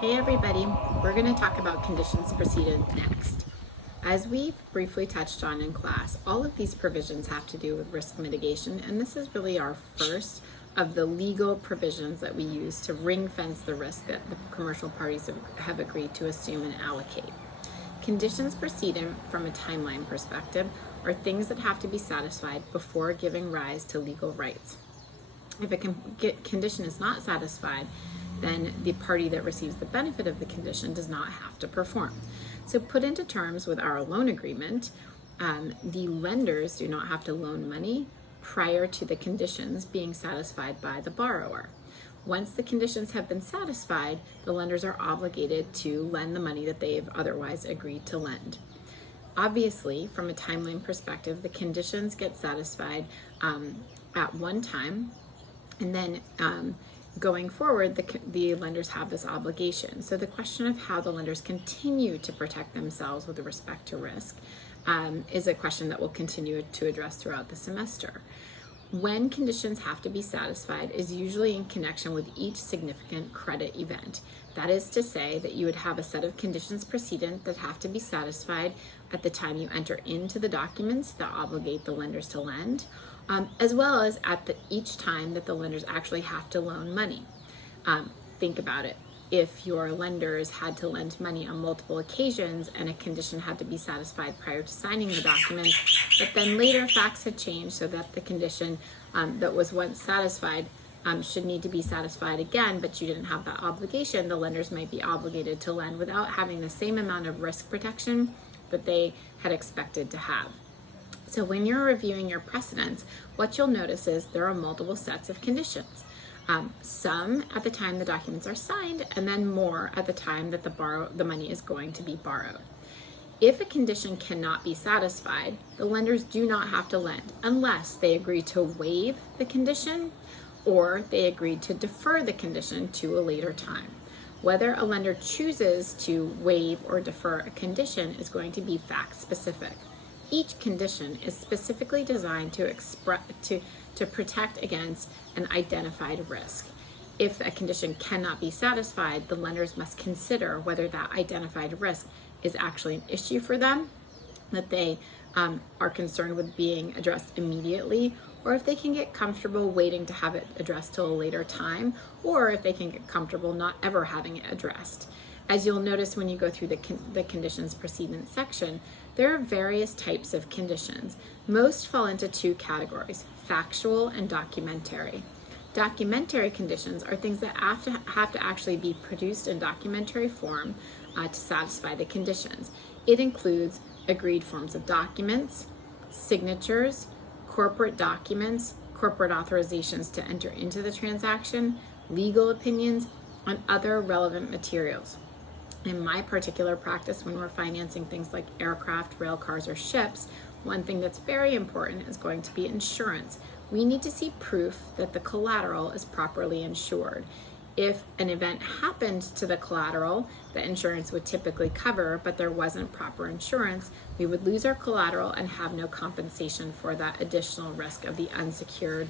Hey everybody, we're going to talk about conditions precedent next. As we've briefly touched on in class, all of these provisions have to do with risk mitigation, and this is really our first of the legal provisions that we use to ring fence the risk that the commercial parties have agreed to assume and allocate. Conditions precedent, from a timeline perspective, are things that have to be satisfied before giving rise to legal rights. If a condition is not satisfied, then the party that receives the benefit of the condition does not have to perform. So put into terms with our loan agreement, the lenders do not have to loan money prior to the conditions being satisfied by the borrower. Once the conditions have been satisfied, the lenders are obligated to lend the money that they've otherwise agreed to lend. Obviously, from a timeline perspective, the conditions get satisfied at one time, and then going forward, the lenders have this obligation. So the question of how the lenders continue to protect themselves with respect to risk is a question that we'll continue to address throughout the semester. When conditions have to be satisfied is usually in connection with each significant credit event. That is to say that you would have a set of conditions precedent that have to be satisfied at the time you enter into the documents that obligate the lenders to lend, as well as at each time that the lenders actually have to loan money. Think about it. If your lenders had to lend money on multiple occasions and a condition had to be satisfied prior to signing the documents, but then later facts had changed so that the condition that was once satisfied should need to be satisfied again, but you didn't have that obligation, the lenders might be obligated to lend without having the same amount of risk protection that they had expected to have. So when you're reviewing your precedents, what you'll notice is there are multiple sets of conditions. Some at the time the documents are signed, and then more at the time that the money is going to be borrowed. If a condition cannot be satisfied, the lenders do not have to lend unless they agree to waive the condition or they agree to defer the condition to a later time. Whether a lender chooses to waive or defer a condition is going to be fact specific. Each condition is specifically designed to protect against an identified risk. If a condition cannot be satisfied, the lenders must consider whether that identified risk is actually an issue for them, that they are concerned with being addressed immediately, or if they can get comfortable waiting to have it addressed till a later time, or if they can get comfortable not ever having it addressed. As you'll notice when you go through the conditions precedent section, there are various types of conditions. Most fall into two categories, factual and documentary. Documentary conditions are things that have to actually be produced in documentary form to satisfy the conditions. It includes agreed forms of documents, signatures, corporate documents, corporate authorizations to enter into the transaction, legal opinions, and other relevant materials. In my particular practice, when we're financing things like aircraft, rail cars, or ships, one thing that's very important is going to be insurance. We need to see proof that the collateral is properly insured. If an event happened to the collateral that insurance would typically cover, but there wasn't proper insurance, we would lose our collateral and have no compensation for that additional risk of the unsecured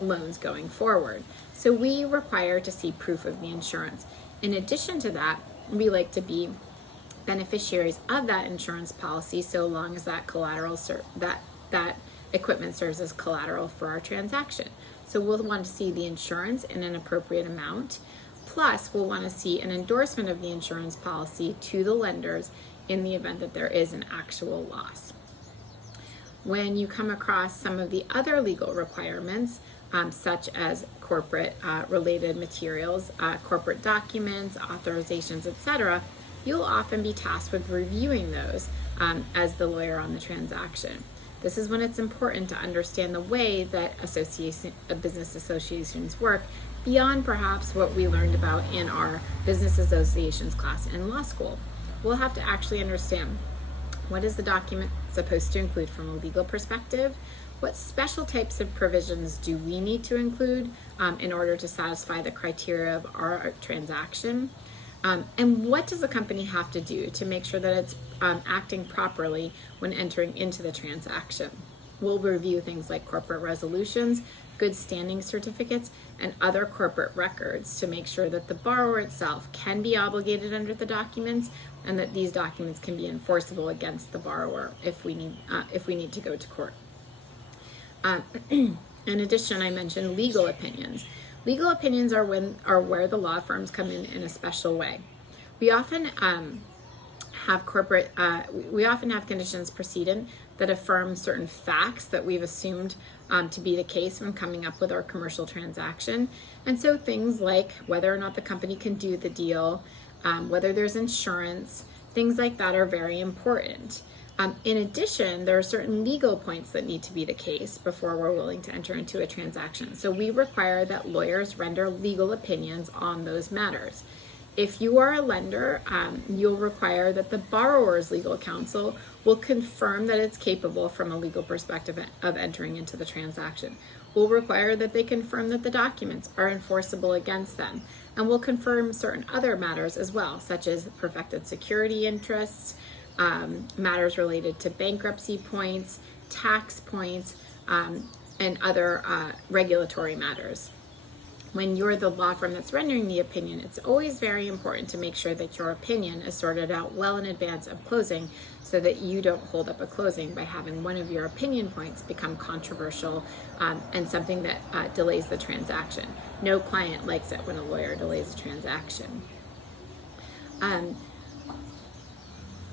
loans going forward. So we require to see proof of the insurance. In addition to that, we like to be beneficiaries of that insurance policy so long as that collateral that equipment serves as collateral for our transaction. So we'll want to see the insurance in an appropriate amount. Plus, we'll want to see an endorsement of the insurance policy to the lenders in the event that there is an actual loss. When you come across some of the other legal requirements, such as corporate related materials, corporate documents, authorizations, etc., you'll often be tasked with reviewing those as the lawyer on the transaction. This is when it's important to understand the way that business associations work beyond perhaps what we learned about in our business associations class in law school. We'll have to actually understand, what is the document supposed to include from a legal perspective? What special types of provisions do we need to include in order to satisfy the criteria of our transaction? And what does the company have to do to make sure that it's acting properly when entering into the transaction? We'll review things like corporate resolutions, good standing certificates, and other corporate records to make sure that the borrower itself can be obligated under the documents, and that these documents can be enforceable against the borrower if we need to go to court. In addition, I mentioned legal opinions. Legal opinions are where the law firms come in a special way. We often have conditions precedent that affirm certain facts that we've assumed to be the case when coming up with our commercial transaction. And so things like whether or not the company can do the deal, whether there's insurance, things like that are very important. In addition, there are certain legal points that need to be the case before we're willing to enter into a transaction. So we require that lawyers render legal opinions on those matters. If you are a lender, you'll require that the borrower's legal counsel will confirm that it's capable from a legal perspective of entering into the transaction. We'll require that they confirm that the documents are enforceable against them, and we'll confirm certain other matters as well, such as perfected security interests, matters related to bankruptcy points, tax points, and other regulatory matters. When you're the law firm that's rendering the opinion, it's always very important to make sure that your opinion is sorted out well in advance of closing, so that you don't hold up a closing by having one of your opinion points become controversial and something that delays the transaction. No client likes it when a lawyer delays a transaction.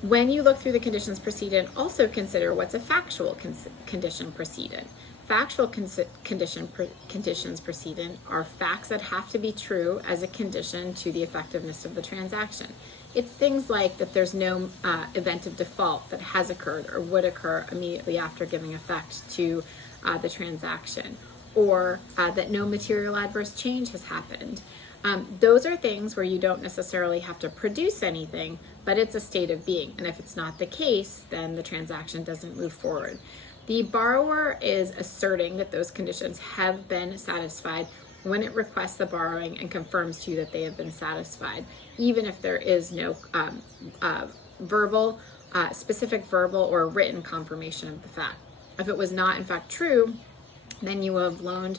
When you look through the conditions precedent, also consider what's a factual condition precedent. Factual conditions precedent are facts that have to be true as a condition to the effectiveness of the transaction. It's things like that there's no event of default that has occurred or would occur immediately after giving effect to the transaction, or that no material adverse change has happened. Those are things where you don't necessarily have to produce anything, but it's a state of being. And if it's not the case, then the transaction doesn't move forward. The borrower is asserting that those conditions have been satisfied when it requests the borrowing and confirms to you that they have been satisfied, even if there is no specific verbal or written confirmation of the fact. If it was not in fact true, then you will have loaned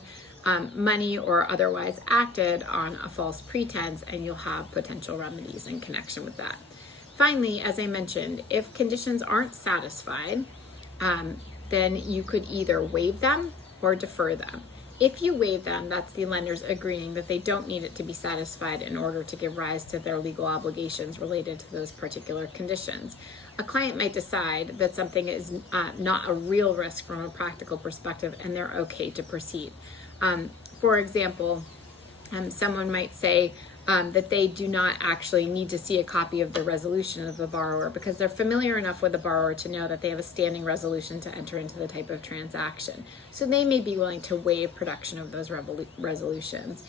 money or otherwise acted on a false pretense, and you'll have potential remedies in connection with that. Finally, as I mentioned, if conditions aren't satisfied, then you could either waive them or defer them. If you waive them, that's the lenders agreeing that they don't need it to be satisfied in order to give rise to their legal obligations related to those particular conditions. A client might decide that something is not a real risk from a practical perspective, and they're okay to proceed. For example, someone might say that they do not actually need to see a copy of the resolution of the borrower because they're familiar enough with the borrower to know that they have a standing resolution to enter into the type of transaction. So they may be willing to waive production of those resolutions.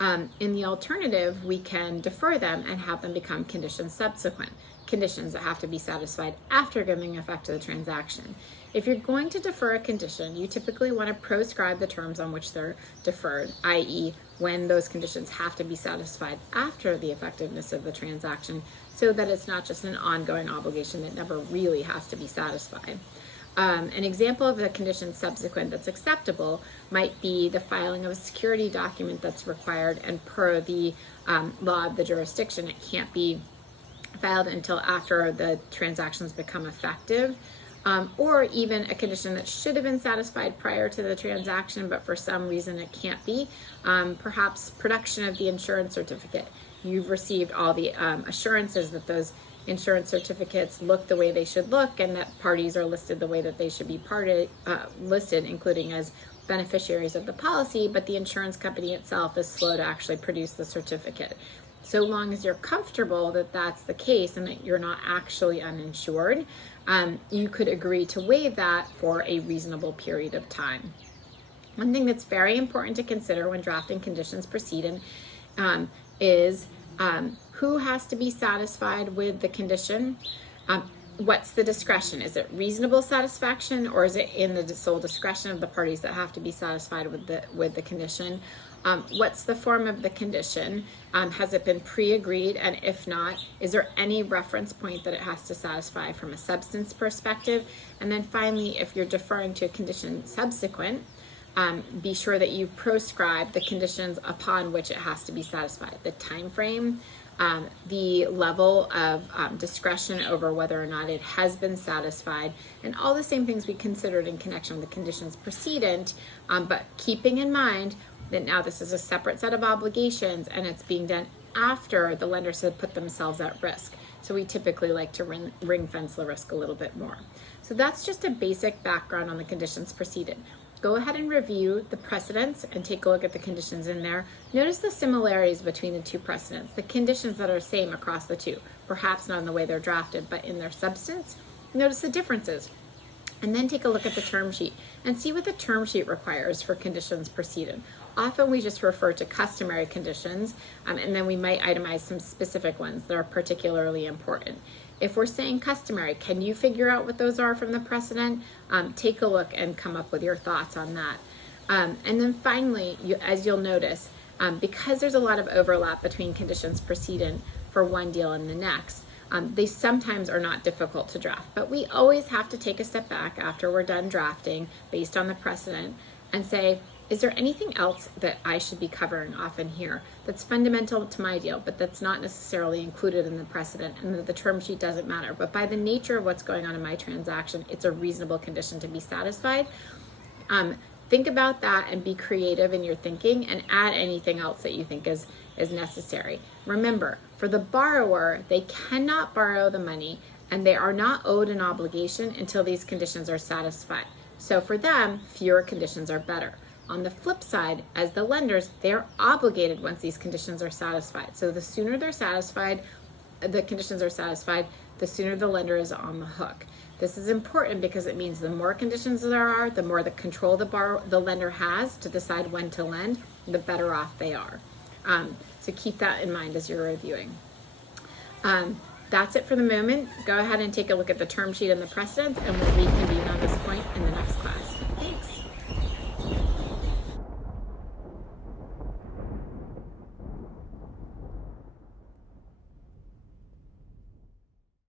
In the alternative, we can defer them and have them become conditions subsequent, conditions that have to be satisfied after giving effect to the transaction. If you're going to defer a condition, you typically want to proscribe the terms on which they're deferred, i.e. when those conditions have to be satisfied after the effectiveness of the transaction, so that it's not just an ongoing obligation that never really has to be satisfied. An example of a condition subsequent that's acceptable might be the filing of a security document that's required, and per the law of the jurisdiction, it can't be filed until after the transactions become effective. Or even a condition that should have been satisfied prior to the transaction, but for some reason it can't be. Perhaps production of the insurance certificate. You've received all the assurances that those insurance certificates look the way they should look, and that parties are listed the way that they should be listed, including as beneficiaries of the policy, but the insurance company itself is slow to actually produce the certificate. So long as you're comfortable that that's the case and that you're not actually uninsured, you could agree to waive that for a reasonable period of time. One thing that's very important to consider when drafting conditions precedent is who has to be satisfied with the condition. What's the discretion? Is it reasonable satisfaction, or is it in the sole discretion of the parties that have to be satisfied with the condition? What's the form of the condition? Has it been pre-agreed? And if not, is there any reference point that it has to satisfy from a substance perspective? And then finally, if you're deferring to a condition subsequent, be sure that you proscribe the conditions upon which it has to be satisfied, the time frame, the level of discretion over whether or not it has been satisfied, and all the same things we considered in connection with the conditions precedent, but keeping in mind that now this is a separate set of obligations and it's being done after the lenders have put themselves at risk. So we typically like to ring fence the risk a little bit more. So that's just a basic background on the conditions precedent. Go ahead and review the precedents and take a look at the conditions in there. Notice the similarities between the two precedents, the conditions that are same across the two, perhaps not in the way they're drafted, but in their substance. Notice the differences. And then take a look at the term sheet and see what the term sheet requires for conditions precedent. Often we just refer to customary conditions, and then we might itemize some specific ones that are particularly important. If we're saying customary, can you figure out what those are from the precedent? Take a look and come up with your thoughts on that. And then finally, as you'll notice, because there's a lot of overlap between conditions precedent for one deal and the next, they sometimes are not difficult to draft, but we always have to take a step back after we're done drafting based on the precedent and say, is there anything else that I should be covering off in here that's fundamental to my deal, but that's not necessarily included in the precedent, and that the term sheet doesn't matter, but by the nature of what's going on in my transaction, it's a reasonable condition to be satisfied. Think about that and be creative in your thinking and add anything else that you think is necessary. Remember, for the borrower, they cannot borrow the money and they are not owed an obligation until these conditions are satisfied. So for them, fewer conditions are better. On the flip side, as the lenders, they are obligated once these conditions are satisfied. So the sooner they're satisfied, the conditions are satisfied, the sooner the lender is on the hook. This is important because it means the more conditions there are, the more the control the lender has to decide when to lend, the better off they are. So keep that in mind as you're reviewing. That's it for the moment. Go ahead and take a look at the term sheet and the precedents, and we'll reconvene on this point in the next class.